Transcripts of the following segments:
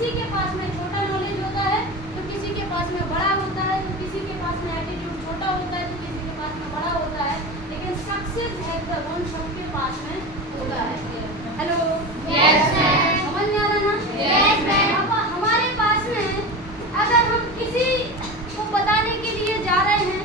किसी के पास में छोटा नॉलेज होता है तो किसी के पास में बड़ा होता है, तो किसी के पास में एटीट्यूड छोटा होता है तो किसी के पास में बड़ा होता है, लेकिन सक्सेस है सबके पास में होता है। Hello, yes ma'am. समझ में आ रहा ना? Yes ma'am. अब हमारे पास में अगर हम किसी को बताने के लिए जा रहे हैं,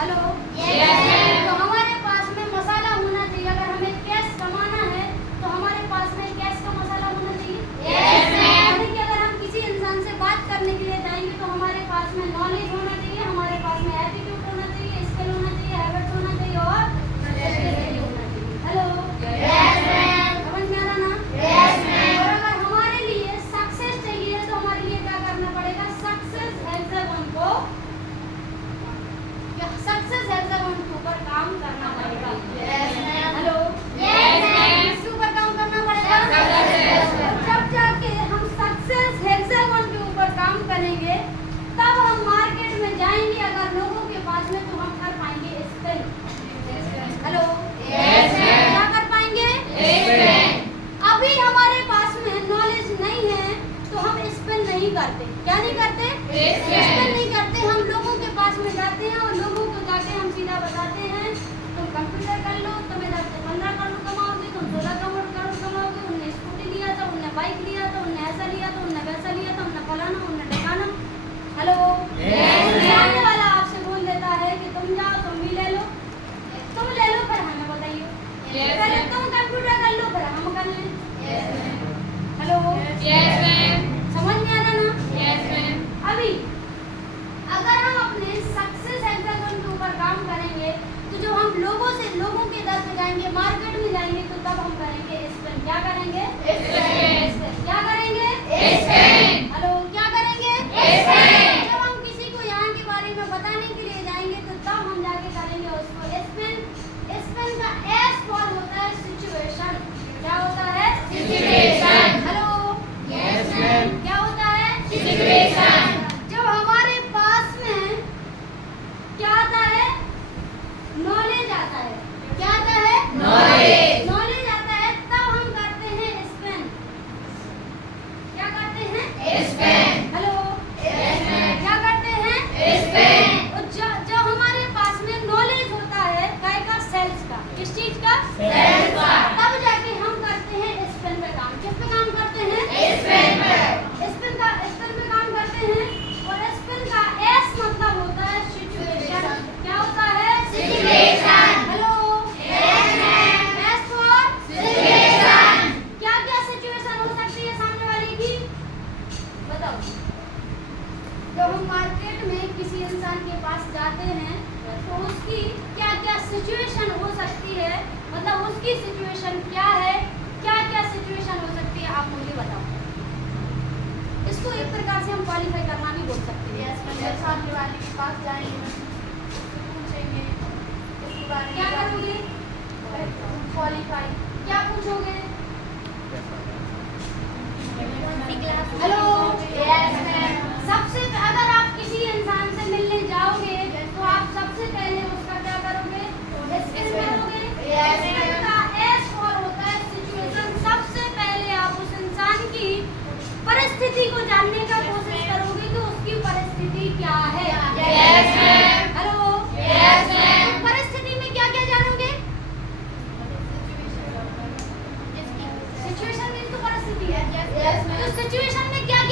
हेलो, यस मैम। तो हमारे पास में मसाला होना चाहिए। अगर हमें कैश कमाना है तो हमारे पास में कैश का मसाला होना चाहिए। Yes ma'am. यानी कि अगर हम किसी इंसान से बात करने के लिए जाएंगे तो हमारे पास में नॉलेज होना चाहिए, हमारे पास में एटीट्यूड होना चाहिए, स्किल होना चाहिए, हैबिट्स होना चाहिए और पर्सनैलिटी होना चाहिए। Hello, yes ma'am. समझ में आ रहा ना? Yes ma'am. और अगर हमारे लिए सक्सेस चाहिए तो हमारे लिए क्या करना पड़ेगा? सक्सेस हेक्सागन को, सक्सेस हेक्सागन के ऊपर काम करना पड़ेगा। Yes ma'am. Hello, yes ma'am. किसके ऊपर काम करना पड़ेगा? सक्सेस। जब जाके हम सक्सेस हेक्सागन के ऊपर काम करेंगे तब हम मार्केट में जाएंगे। अगर लोगों के पास में तो हम कर पाएंगे स्पेल। Hello, yes ma'am. क्या कर पाएंगे? स्पेल। अभी हमारे पास में नॉलेज नहीं है तो हम स्पेल नहीं करते। क्या नहीं करते? स्पेल नहीं करते। हम लोगों के पास में जाते हैं और लोगों को जाके हम सीधा बताते हैं तुम कंप्यूटर कर लो, तुम्हें 15 करोड़ कमाओगे, तुम 16 करोड़ कमाओगे। उनने स्कूटी लिया था, उनने बाइक लिया था, उनने ऐसा लिया था, उनने वैसा लिया था, उनने फलाना, उनने ढकाना। हेलो, सामने वाला आपसे बोल देता है कि तुम जाओ, तुम भी ले लो, तुम ले लो, फिर हमें बताइए। पहले तुम कंप्यूटर कर लो फिर हम कर लें। Hello, yes ma'am. समझ में आ रहा ना? Yes ma'am. अभी अगर हम अपने सक्सेस हेक्सागन के ऊपर काम करेंगे तो जब हम लोगों के दर पे जाएंगे, मार्केट में जाएंगे तो तब हम करेंगे स्पेन। क्या करेंगे? स्पेन। क्या करेंगे? स्पेन। हेलो, क्या करेंगे? स्पेन। जब हम किसी को यहाँ के बारे में बताने के लिए जाएंगे तो तब हम जाके करेंगे उसको स्पेन। स्पेन का एस फॉर होता है सिचुएशन। क्या होता है? सिचुएशन। Hello, yes ma'am. क्या होता है? सिचुएशन। जब हमारे पास में क्या आता है? नॉलेज आता है। क्या आता है? नॉलेज। नॉलेज आता है तब हम करते हैं स्पेन। क्या करते हैं? स्पेन। Hello, yes ma'am. क्या करते हैं? स्पेन। और जब हमारे पास में नॉलेज होता है काय का? सेल्स का। किस चीज का? सेल्स का। तब जाके हम करते हैं स्पेन पे काम। किस पे काम करते हैं? स्पेन पे। स्पेन पे काम करते हैं। और स्पेन का एस मतलब होता है सिचुएशन। क्या होता है? Situation. Hello, yes ma'am. S for situation. क्या क्या सिचुएशन हो सकती है सामने वाले की? बताओ। जब हम मार्केट में किसी इंसान के पास जाते हैं तो उसकी क्या क्या सिचुएशन हो सकती है, मतलब उसकी सिचुएशन क्या है, क्या क्या सिचुएशन हो सकती है, आप मुझे बताओ। इसको एक प्रकार से हम क्वालिफाई करना भी बोल सकते हैं। जब सामने वाले के पास जाएंगे पूछेंगे इसके बारे में, क्या करोगे? क्वालिफाई क्या पूछोगे? Hello, yes ma'am. सबसे अगर आप किसी इंसान से मिलने जाओगे तो आप सबसे पहले उसका क्या करोगे? स्किल करोगे। Yes, स्किल का एस फॉर होता है सिचुएशन। सबसे पहले आप उस इंसान की परिस्थिति को जानने का कोशिश करोगे कि उसकी परिस्थिति क्या है। Yes, ma'am. Hello, Yes, ma'am. तो परिस्थिति में क्या क्या जानोगे? सिचुएशन मीन तो परिस्थिति है। Yes, ma'am. तो सिचुएशन में क्या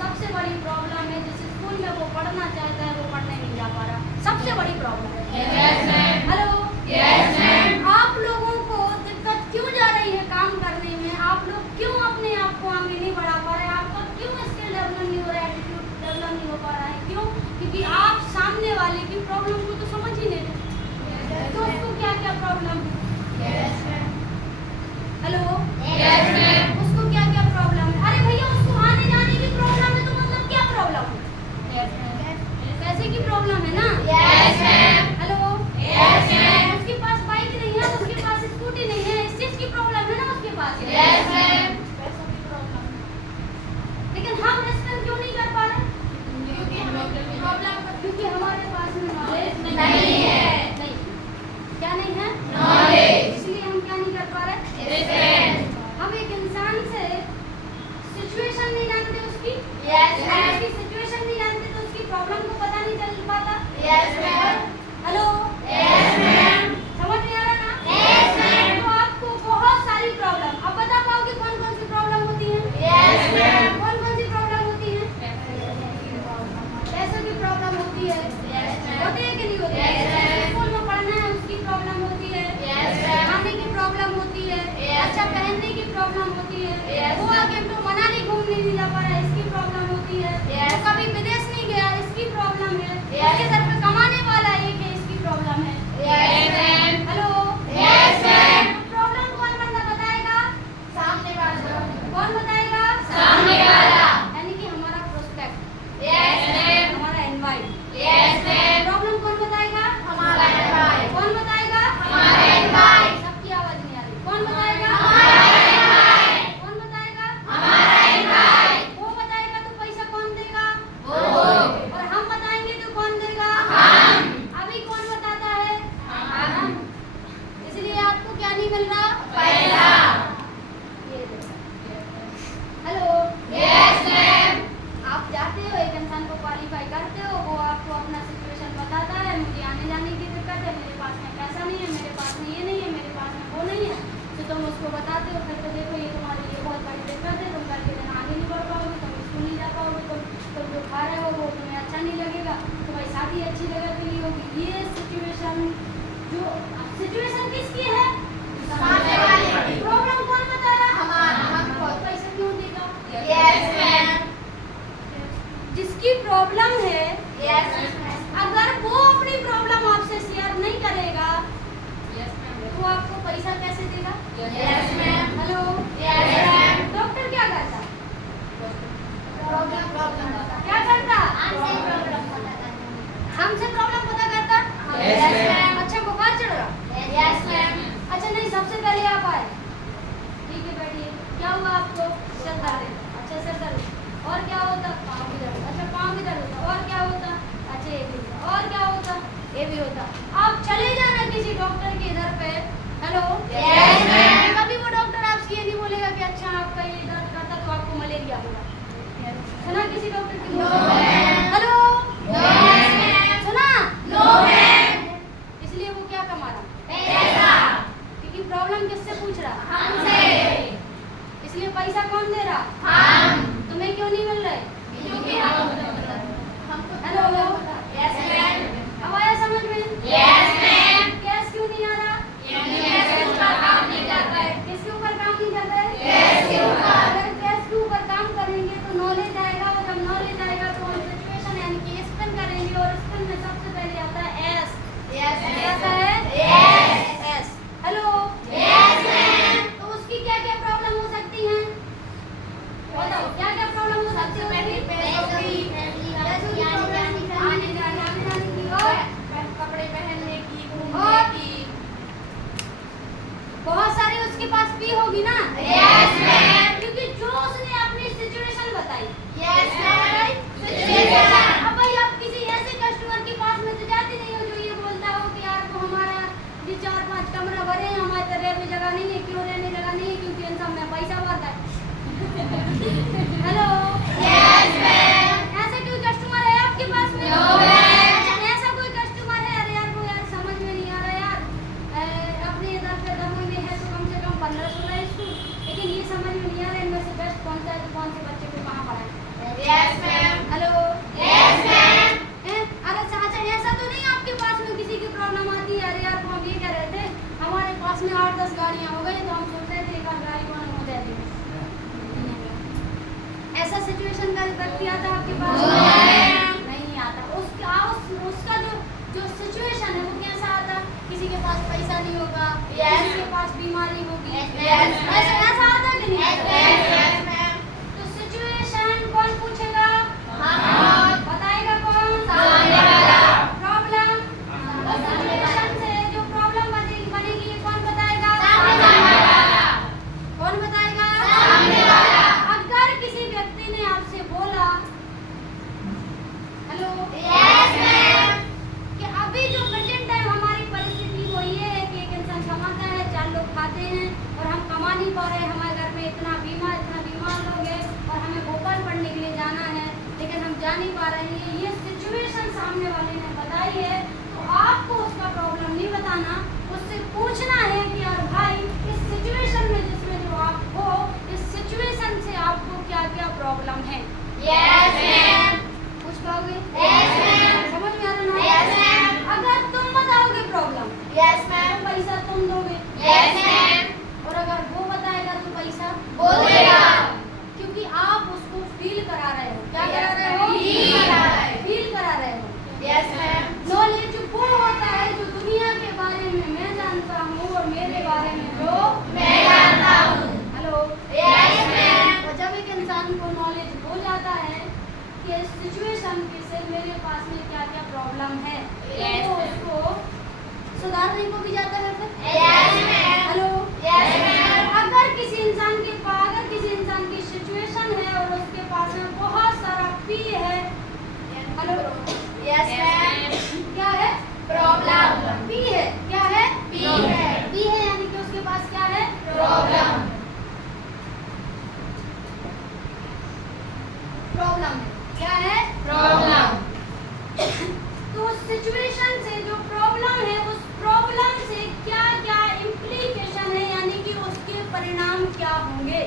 सबसे बड़ी प्रॉब्लम है, जिस स्कूल में वो पढ़ना चाहता है वो पढ़ने नहीं जा पा रहा, सबसे बड़ी प्रॉब्लम है। Yes ma'am. Hello, yes ma'am. आप लोगों को दिक्कत क्यों जा रही है काम करने में? आप लोग क्यों अपने आप को आगे नहीं बढ़ा पा रहे? आपका क्यों स्किल डेवलप नहीं हो रहा है, एटीट्यूड डेवलप नहीं हो पा रहा है? क्यों? क्योंकि आप सामने वाले की प्रॉब्लम को तो समझ ही नहीं रहे। तो उसको क्या क्या प्रॉब्लम है? Yes ma'am. Hello, yes ma'am. उसको क्या क्या प्रॉब्लम है? अरे भैया, उसको आने जाने की प्रॉब्लम है, तो मतलब क्या प्रॉब्लम है? Yes ma'am. पैसे की प्रॉब्लम है ना? Yes ma'am. Hello, yes ma'am. उसके पास बाइक नहीं है, उसके पास स्कूटी नहीं है, इस चीज की प्रॉब्लम है ना उसके पास। Yes ma'am. पैसों की प्रॉब्लम है। लेकिन हम स्पेंड क्यों नहीं कर पा रहे? क्योंकि हमें प्रॉब्लम क्योंकि हमारे पास में नॉलेज नहीं है। नहीं, क्या नहीं है? नॉलेज। इसलिए हम क्या नहीं कर पा रहे? स्पेंड। हम एक इंसान से सिचुएशन नहीं जानते उसकी। Yes ma'am. उसकी सिचुएशन नहीं जानते तो उसकी प्रॉब्लम को पता नहीं चल पाता। Yes ma'am. Hello, yes ma'am. समझ में आ रहा ना? Yes ma'am. तो आपको बहुत सारी प्रॉब्लम, अब बता पाओगे कौन कौन सी प्रॉब्लम होती है? Yes ma'am. कौन कौन सी प्रॉब्लम होती है? पैसों की प्रॉब्लम होती है। Yes ma'am. होती है कि नहीं होती? Yes, ma'am. स्कूल में पढ़ना है उसकी प्रॉब्लम होती है। Yes, ma'am. खाने की प्रॉब्लम होती है। Yes. अच्छा पहनने की प्रॉब्लम होती है। Yes. वो आगे तो मनाली घूमने नहीं जा पा रहा है, इसकी प्रॉब्लम होती है। Yes. वो कभी विदेश नहीं गया, इसकी प्रॉब्लम है। Yes. उसके घर पे कमाने वाला एक है, इसकी प्रॉब्लम है। Yes ma'am. Hello, Yes, ma'am. Problem कौन बंदा बताएगा? सामने वाला। कौन बताएगा? सामने वाला। यानी कि हमारा प्रोस्पेक्ट, यस मैम। हमारा एनवायरमेंट। Yes ma'am. प्रॉब्लम कौन बताएगा? हमारा एनवायरमेंट। कौन बताएगा? हमारा एनवायरमेंट। सबकी आवाज नहीं आ रही। कौन बताएगा? हमारा एनवायरमेंट। कौन बताएगा? हमारा एनवायरमेंट। वो बताएगा तो पैसा कौन देगा? वो। और हम बताएंगे तो कौन देगा? Yes, ma'am. Hello. Yes, ma'am. अरे चाचा ऐसा तो नहीं आपके पास में किसी की प्रॉब्लम आती है? अरे यार हम ये कह रहे थे हमारे पास में 8-10 गाड़ियाँ हो गई तो हम सोच रहे थे एक आध गाड़ी को हो जाएगी। ऐसा सिचुएशन का व्यक्ति आता है आपके पास? नहीं आता। उसका जो सिचुएशन है वो कैसा आता? किसी के पास पैसा नहीं होगा, किसी के पास बीमारी होगी, ऐसा आता कि नहीं? तो सिचुएशन कौन पूछेगा? बताएगा कौन? प्रॉब्लम। सिचुएशन से जो प्रॉब्लम बनेगी ये कौन बताएगा? कौन बताएगा? अगर किसी व्यक्ति ने आपसे बोला हेलो कि अभी जो प्रेजेंट टाइम हमारी परिस्थिति वो ये है कि एक इंसान कमाता है, 4 लोग खाते हैं और हम कमा नहीं पा रहे, हमारे घर में इतना बीमार लोग हैं और हमें भोपाल पढ़ने के लिए जाना है लेकिन हम जा नहीं पा रहे हैं, ये सिचुएशन सामने वाले ने बताई है, तो आपको उसका प्रॉब्लम नहीं बताना, उससे पूछना है कि यार भाई इस सिचुएशन में जिसमें जो आप हो, इस सिचुएशन से आपको क्या क्या प्रॉब्लम है? पूछ पाओगे? समझ में आ रहा ना? अगर तुम बताओगे प्रॉब्लम तो पैसा तुम दोगे, और अगर वो बताएगा तो पैसा क्योंकि आप उसको फील करा रहे हो। क्या करा रहे हो? फील करा रहे हो। नॉलेज वो होता है जो दुनिया के बारे में मैं जानता हूँ और मेरे बारे में जो मैं जानता हूँ। हेलो। और जब एक इंसान को नॉलेज हो जाता है कि इस सिचुएशन से मेरे पास में क्या क्या प्रॉब्लम है, तो उसको सुधारने को भी जाता है फिर। हेलो। अगर किसी इंसान की सिचुएशन है और उसके पास में बहुत सारा पी है, हेलो, क्या है? पी है। क्या है? पी है यानी कि उसके पास क्या है? प्रॉब्लम है। क्या है? तो उस सिचुएशन से जो प्रॉब्लम है, उस प्रॉब्लम से क्या क्या इम्प्लीकेशन है यानी कि उसके परिणाम क्या होंगे?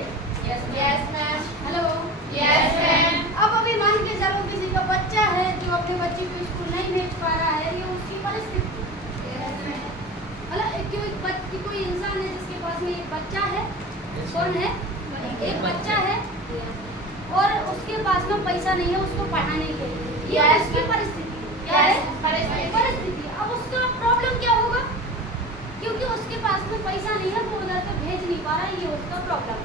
हेलो। अब अभी मान के चलो किसी का बच्चा है जो अपने बच्चे को स्कूल नहीं भेज पा रहा है, ये उसकी परिस्थिति। कोई इंसान है जिसके पास में एक बच्चा है, कौन है? एक बच्चा है और उसके पास में पैसा नहीं है उसको पढ़ाने के लिए, ये उसकी परिस्थिति। क्या है? परिस्थिति। अब उसका प्रॉब्लम क्या होगा? क्योंकि उसके पास में पैसा नहीं है, वो उधर से भेज नहीं पा रहा है, ये उसका प्रॉब्लम।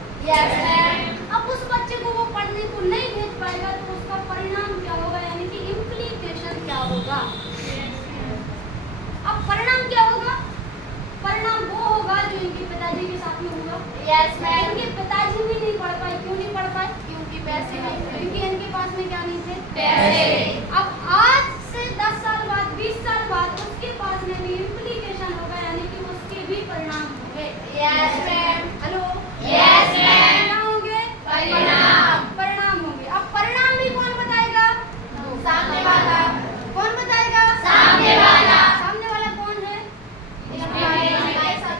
अब उस बच्चे को वो पढ़ने को नहीं भेज पाएगा तो उसका परिणाम क्या होगा यानी कि इम्प्लीकेशन क्या होगा? अब परिणाम क्या होगा? परिणाम वो होगा जो इनके पिताजी के साथ में होगा। इनके पिताजी भी नहीं पढ़ पाए। क्यों नहीं पढ़ पाए? क्योंकि पैसे नहीं थे, क्योंकि इनके पास में क्या नहीं थे? अब आज से 10 साल बाद, 20 साल बाद उसके पास में भी इम्प्लीकेशन होगा यानी कि उसके भी परिणाम होंगे। हेलो। क्या होंगे? परिणाम होंगे। अब परिणाम भी कौन बताएगा? कौन बताएगा? सामने वाला कौन है?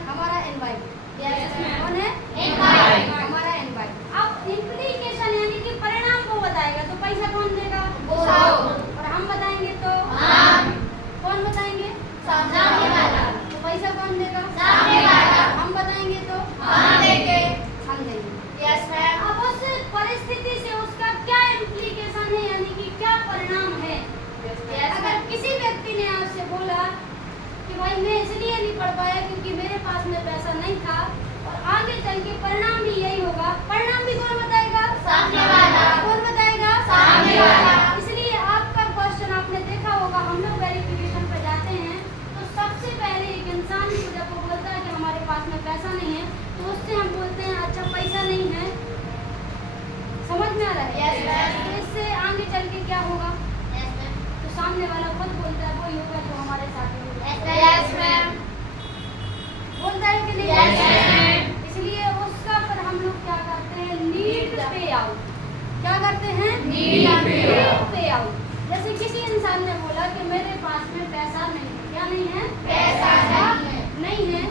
हमारा एनवायरमेंट। कौन है? हमारा एनवायरमेंट। अब इम्प्लीकेशन यानी कि परिणाम को बताएगा तो पैसा कौन देगा? और हम बताएंगे तो कौन बताएंगे? तो पैसा कौन देगा? हम बताएंगे तो हम देंगे। अब उस परिस्थिति से उसका क्या इम्प्लीकेशन है यानी कि क्या परिणाम है? अगर किसी व्यक्ति ने आपसे बोला कि भाई मैं इसलिए नहीं पढ़ पाया क्योंकि मेरे पास में पैसा नहीं था और आगे चल के परिणाम भी यही होगा, परिणाम भी कौन बताएगा? कौन बताएगा? इसलिए आपका क्वेश्चन आपने देखा होगा, हम लोग वेरिफिकेशन पे जाते हैं तो सबसे पहले एक इंसान को जब वो बोलता है कि हमारे पास में पैसा नहीं है तो उससे हम बोलते हैं अच्छा पैसा नहीं है। समझ में आ रहा है? तो इससे आगे चल के क्या होगा? तो सामने वाला खुद बोलता है वही होगा जो हमारे साथ होगा। बोलता है कि नहीं? इसलिए उसका पर हम लोग क्या करते हैं? नीड पे आउट। क्या करते हैं? नीड पे आउट। जैसे किसी इंसान ने बोला कि मेरे पास में पैसा नहीं है। क्या नहीं है? पैसा नहीं है।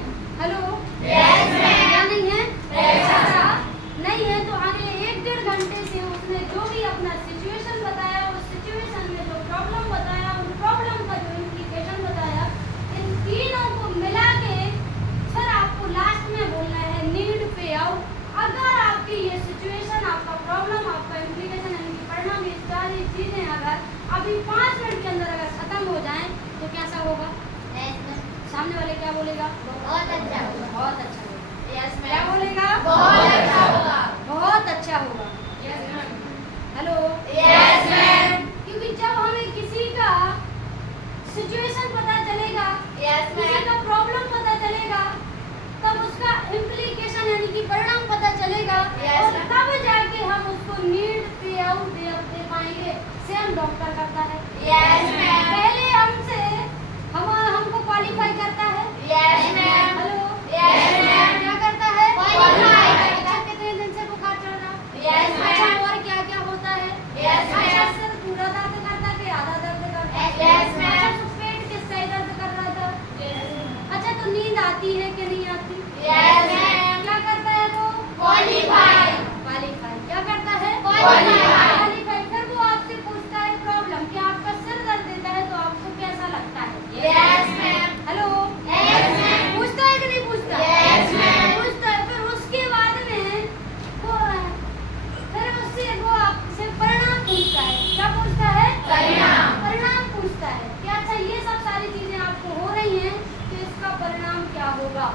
हेलो। क्या नहीं है? पैसा नहीं है। तो अगले 1-1.5 घंटे से उसने जो भी अपना सिचुएशन अभी 5 मिनट के अंदर अगर खत्म हो जाए तो कैसा होगा? सामने वाले क्या बोलेगा? बहुत अच्छा होगा। बहुत अच्छा होगा। यस क्या मैम। बोलेगा? बहुत अच्छा होगा। बहुत अच्छा होगा। Yes ma'am. Hello. Yes ma'am. क्योंकि जब हमें किसी का सिचुएशन पता चलेगा, यस किसी मैम। का प्रॉब्लम पता चलेगा, तब उसका इम्प्लीकेशन यानी कि परिणाम पता चलेगा Yes, और ma'am. तब जाके हम उसको नीड पे आउट दे पाएंगे। सेम डॉक्टर करता है। Yes, ma'am. पहले हमको क्वालिफाई करता है। Yes, ma'am. Hello. Yes, ma'am. क्या करता है? Qualify. अच्छा, कितने दिन से बुखार चल रहा? Yes, अच्छा, ma'am. और क्या क्या होता है? Yes, अच्छा, ma'am. सिर पूरा दर्द करता कि आधा दर्द करता? Yes, ma'am. अच्छा, तो पेट किस साइड दर्द कर रहा था? अच्छा, तो नींद आती है कि नहीं आती? Yes, ma'am. क्या करता है वो? Qualify. क्वालिफाई। क्या करता है? Qualify. क्वालिफाई। फिर वो आपसे पूछता है प्रॉब्लम कि आपका सिर दर्द देता है तो आपको कैसा लगता है? Yes, ma'am. Hello. Yes, ma'am. पूछता है कि नहीं पूछता? Yes, ma'am. पूछता है। फिर उसके बाद में वो फिर उससे वो आपसे परिणाम पूछता है। क्या पूछता है? परिणाम। परिणाम पूछता है कि अच्छा ये सब सारी चीजें आपको हो रही हैं तो इसका परिणाम क्या होगा?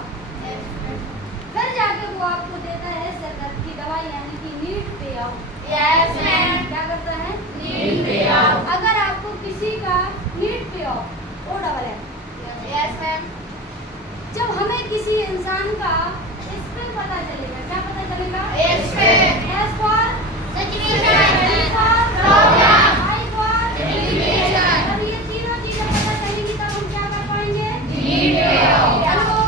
फिर जाके वो आपको देता है सिर दर्द की दवाई यानी कि नीड पे आउट। Yes, ma'am. क्या करता है? Need pay out. अगर आपको किसी का नीड पे आउट Yes, ma'am. जब हमें किसी इंसान का स्पेल पता चलेगा, क्या पता चलेगा? Expect. S for Situation. P for Problem. I for Indication. जब ये तीनों चीजें पता चलेगी तब हम क्या कर पाएंगे? Need pay out. Hello.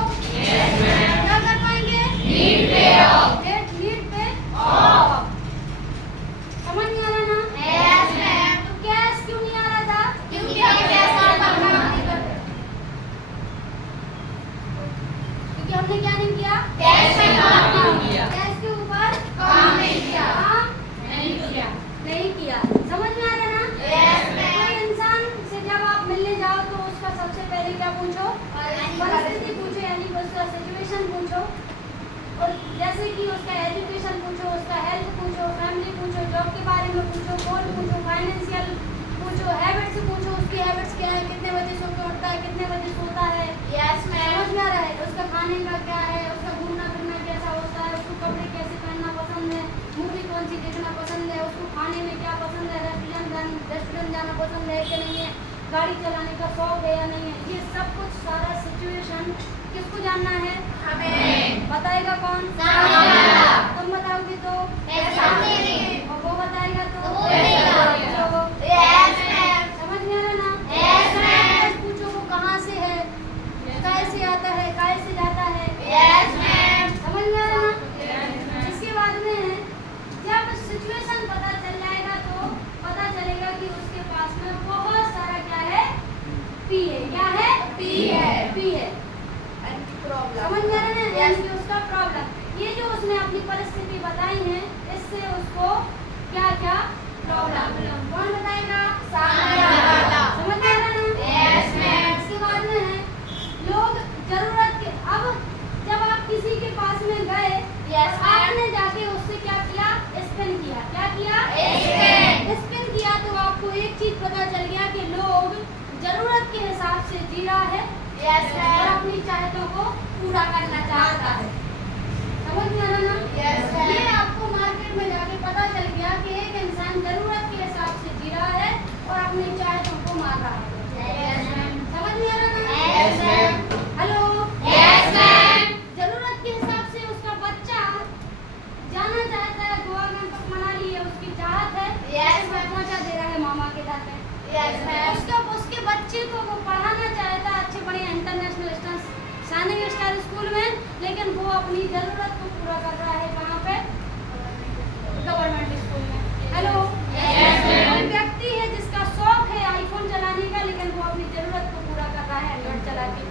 Yes, ma'am. क्या कर पाएंगे? Need pay out. नीड पे Off. समझ नहीं आ रहा ना? Yes, ma'am. तो कैश क्यों नहीं आ रहा था? क्योंकि हम ऐसा करना नहीं करते। क्योंकि हमने क्या नहीं किया? कैश पे काम नहीं किया। कैश के ऊपर काम नहीं किया। काम नहीं किया। नहीं किया। समझ में आ रहा ना? Yes, ma'am. कोई इंसान से जब आप मिलने जाओ तो उसका सबसे पहले क्या पूछो? परिस्थिति पूछो यानी कि उसका सिचुएशन पूछो और जैसे कि उसका एजुकेशन पूछो, उसका हेल्थ पूछो, फैमिली पूछो, जॉब के बारे में पूछो, गोल पूछो, फाइनेंशियल पूछो, हैबिट्स पूछो, उसकी हैबिट्स क्या है, कितने बजे सो के उठता है, कितने बजे सोता है, Yes, ma'am. समझ में आ रहा है? उसका खाने का क्या है, उसका घूमना फिरना कैसा होता है, उसको कपड़े कैसे पहनना पसंद है, मूवी कौन सी देखना पसंद है, उसको खाने में क्या पसंद है, रेस्टोरेंट जाना पसंद है कि नहीं है, गाड़ी चलाने का शौक है या नहीं है, ये सब कुछ सारा सिचुएशन किसको जानना है? हमें। बताएगा कौन? सामने वाला। तुम बताओगे तो सामने नहीं। और वो बताएगा तो वो बताएगा। चलो। Yes, ma'am. समझ में आ रहा ना? Yes, ma'am. पूछो वो कहाँ से है, कैसे आता है, कैसे जाता है, Yes, ma'am. समझ में आ रहा ना? Yes, ma'am. इसके बाद में जब सिचुएशन पता चल जाएगा तो पता चलेगा कि उसके पास में बहुत सारा क्या है? पी है। क्या है? P है। पी है। समझ में आ रहा है ना? यानी कि उसका प्रॉब्लम ये जो उसने अपनी परिस्थिति बताई है इससे उसको क्या क्या प्रॉब्लम कौन बताएगा? सामने वाला। समझ में आ रहा है ना? Yes, ma'am. इसके बाद में है लोग जरूरत के अब जब आप किसी के पास में गए Yes, ma'am. आपने जाके उससे क्या किया? स्पेन किया। क्या किया? Spend. स्पेन किया तो आपको एक चीज पता चल गया कि लोग जरूरत के हिसाब से जी रहा है Yes, और ma'am. अपनी चाहतों को पूरा करना चाहता है। समझ में आ रहा ना? Yes, ma'am. ये आपको मार्केट में जाके पता चल गया कि एक इंसान जरूरत के हिसाब से जी रहा है और अपनी चाहतों को मार रहा है। Yes, ma'am. समझ में आ रहा ना? Yes, ma'am. Hello. Yes, ma'am. जरूरत के हिसाब से उसका बच्चा जाना चाहता है गोवा गणपत मनाली है उसकी चाहत है। Yes, उसको पहुंचा दे रहा है मामा के घर पे। Yes, ma'am. उसके बच्चे को वो पढ़ाना चाहता है अच्छे बढ़िया इंटरनेशनल शानिंग स्टार स्कूल में, लेकिन वो अपनी जरूरत को पूरा कर रहा है कहाँ पे? गवर्नमेंट स्कूल में। हेलो। Yes, ma'am. कोई व्यक्ति है जिसका शौक है आईफोन चलाने का लेकिन वो अपनी जरूरत को पूरा कर रहा है एंड्रॉइड चला के।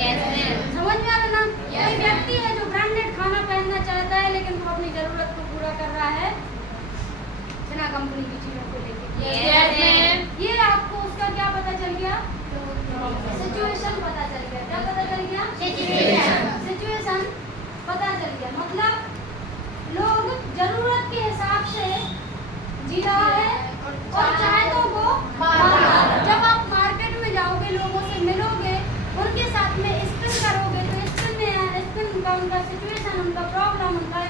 Yes, ma'am. समझ में आ रहा ना? Yes, कोई व्यक्ति है जो ब्रांडेड खाना पहनना चाहता है लेकिन वो अपनी जरूरत को पूरा कर रहा है बिना कंपनी की चीजों को लेके। Yes, ma'am. ये आपको उसका क्या पता चल गया? सिचुएशन पता चल गया। क्या पता चल गया? Situation. सिचुएशन पता चल गया। मतलब लोग जरूरत के हिसाब से जी रहा है और चाहतों को मार रहा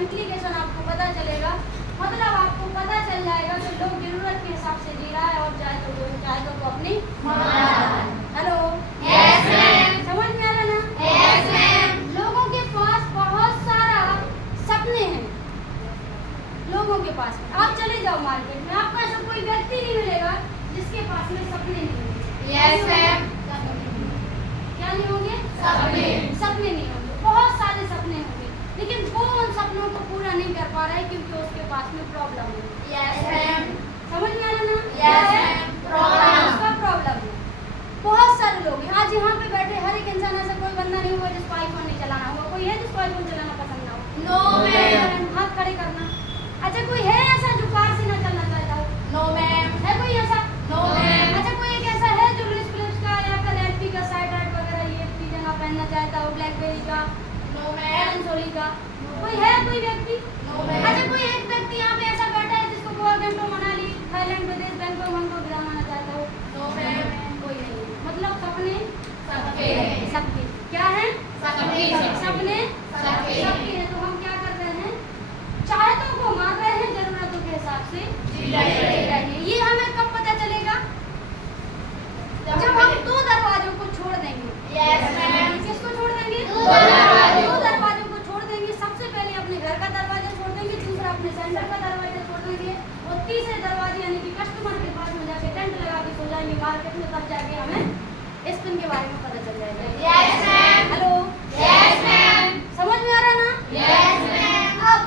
इम्प्लीकेशन आपको पता चलेगा, मतलब आपको पता चल जाएगा कि लोग जरूरत के हिसाब से जी रहा है और चाहे तो अपनी हेलो यस मैम, समझ में आ रहा ना? यस मैम, लोगों के पास बहुत सारा सपने हैं, लोगों के पास में। आप चले जाओ मार्केट में, आपको ऐसा कोई व्यक्ति नहीं मिलेगा जिसके पास में सपने नहीं होंगे। यस मैम, क्या नहीं होंगे? सपने नहीं होंगे, बहुत सारे सपने होंगे, लेकिन वो उन सपनों को पूरा नहीं कर पा रहा है क्योंकि उसके पास में प्रॉब्लम है। यस मैम, समझ में आ रहा ना? Yes, ma'am. Problem. उसका प्रॉब्लम है। बहुत सारे लोग हैं आज यहाँ पे बैठे, हर एक इंसान ऐसा कोई बंदा नहीं हुआ जिसको आईफोन नहीं चलाना हुआ। कोई है जिसको आईफोन चलाना पसंद ना हो? नो मैम, हाथ खड़े करना। अच्छा कोई है ऐसा जो कार से ना चलना चाहता हो? नो मैम, है कोई ऐसा? नो मैम, अच्छा कोई एक ऐसा है जो लिप्स का या फिर एलपी का साइड राइट वगैरह ये चीजें ना पहनना चाहता हो, ब्लैकबेरी का, नो मैम, सोली का? कोई है कोई व्यक्ति? नो मैम, अच्छा कोई एक व्यक्ति यहाँ पे ऐसा बैठा है जिसको गोवा, गंटो, मनाली, थाईलैंड, विदेश, बैंकॉक, हांगकांग जाना चाहता हो? नो मैम, कोई नहीं है। मतलब सपने सबके हैं, सबके क्या है? सबके हैं, सपने सबके हैं। सबके हैं। तो हम क्या कर रहे हैं? चाहतों को मार रहे हैं, जरूरतों के हिसाब से जी रहे हैं। ये हमें कब पता चलेगा? जब हम दो दरवाजों को छोड़ देंगे। यस मैम, किसको छोड़ देंगे? दो दरवाजों। दो दरवाजों को छोड़ देंगे। सबसे पहले अपने घर का दरवाजा छोड़ देंगे, दूसरा अपने सेंटर का दरवाजा छोड़ देंगे और तीसरे दरवाजे यानी कि कस्टमर के पास में जाके टेंट लगा के सो जाएंगे मार्केट में, तब जाके हमें स्पिन के बारे में पता चल जाएगा। Yes ma'am, hello yes ma'am, समझ में आ रहा ना? यस मैम, अब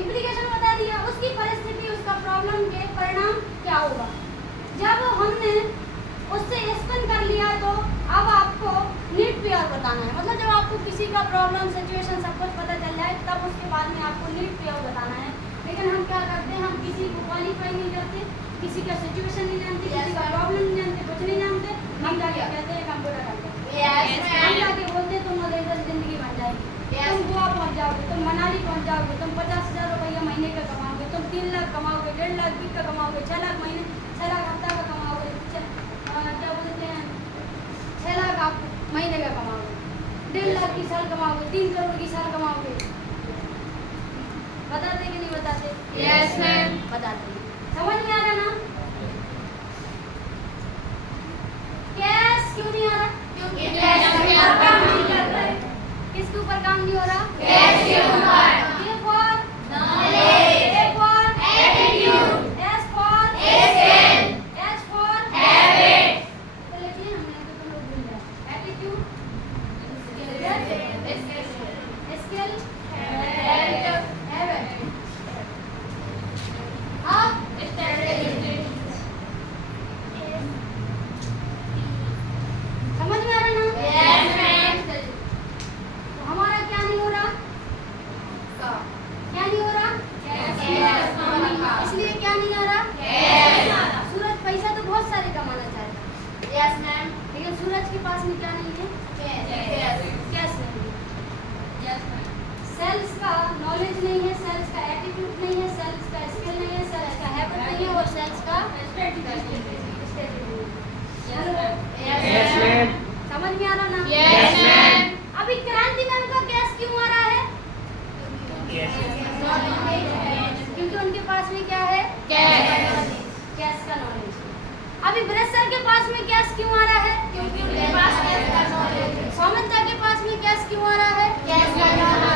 इम्प्लीकेशन बता दिया, उसकी परिस्थिति, उसका प्रॉब्लम के परिणाम क्या होगा। जब हमने उससे स्पिन कर लिया तो अब आपको नीड प्योर बताना है। मतलब जब आपको किसी का प्रॉब्लम, सिचुएशन सब कुछ पता चल जाए तब उसके बाद में आपको नीड प्योर बताना है। लेकिन हम क्या करते हैं? हम किसी को क्वालिफाई नहीं करते, किसी का सिचुएशन नहीं जानते, किसी का प्रॉब्लम नहीं जानते, कुछ नहीं जानते। हम जाके कहते हैं कंप्यूटर करते हैं, यस हम मैम, जाके बोलते हैं तुम मजेदार जिंदगी बन जाएगी, तुम गोवा पहुंच जाओगे, तुम मनाली पहुंच जाओगे, तुम 50,000 रुपया महीने का कमाओगे, तुम 3 लाख कमाओगे, 1.5 लाख वीक का कमाओगे, 6 लाख महीने, 6 लाख हफ्ता का कमाओगे, क्या बोलते हैं 6 लाख आप महीने का कमाओगे, 1.5 लाख की साल कमाओगे, 3 करोड़ की साल कमाओगे। बताते कि नहीं बताते? यस मैम, बताते। समझ में आ रहा ना? कैश क्यों नहीं आ रहा? क्योंकि कैश के ऊपर काम नहीं कर रहे। किसके ऊपर काम नहीं हो रहा? कैश के ऊपर। A for Knowledge. A for Attitude. S for Skill. H for Habit. तो लिखिए, हमने तो तुम लोग भूल गए। Attitude, skill, habit। अब समझ में आ रहा ना? Yes, ma'am. तो हमारा क्या नहीं हो रहा? क्या नहीं हो रहा? इसलिए क्या नहीं आ रहा? सूरज पैसा तो बहुत सारे कमाना चाहता है, लेकिन सूरज के पास में क्या नहीं है? कैश नहीं है। सेल्स का नॉलेज नहीं है, सेल्स का एटीट्यूड नहीं है, सेल्स का स्किल नहीं है, सेल्स का हैबिट नहीं है और सेल्स का Yes, ma'am. समझ में आ रहा ना? Yes, ma'am. अभी क्रांति मैम का कैश क्यों आ रहा है? क्योंकि उनके पास में क्या है? कैश का नॉलेज। अभी ब्रज सर के पास में कैश क्यों आ रहा है? क्योंकि उनके पास कैश का नॉलेज है। सोमंता के पास में कैश क्यों आ रहा है? कैश का नॉलेज